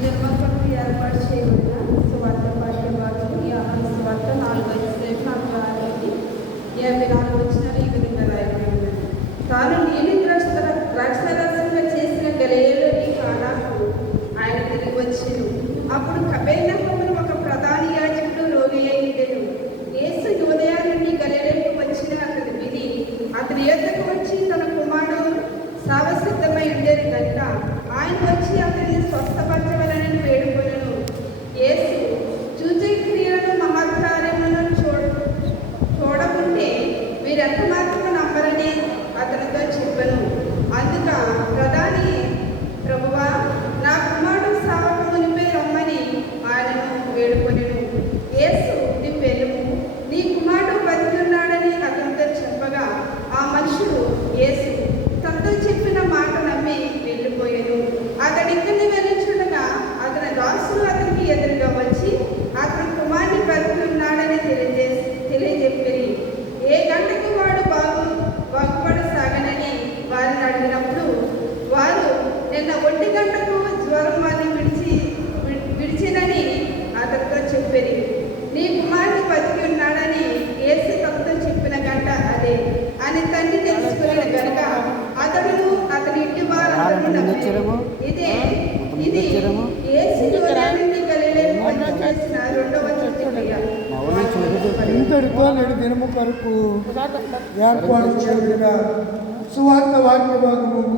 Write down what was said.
నిర్మల్పట్టు ఏర్పాటు చేయబడిన సువార్త పాఠ్య భాగం సువార్త నాలుగు ఐదు సేపు నాలుగు ఆరు యాభై నాలుగు వచ్చిన ఈ విధంగా రాయబడింది. తాను నీలి ద్రాక్ష ద్రాక్షారసంగా చేసిన గలేలోని కానాకు ఆయన తిరిగి వచ్చింది అప్పుడు కబేనహమును ఒక ప్రధాన యాజకుడు రోగి అయ్యిండెను యేసు యోదయ నుండి గలిలోకి వచ్చిన అతను విని అతని యొద్దకు família, tomar ఇంతటితో నేడు దినము కొరకు. ఏర్పాటు చేయబడిన సువార్త వాక్య భాగము ముగిసినది ఓ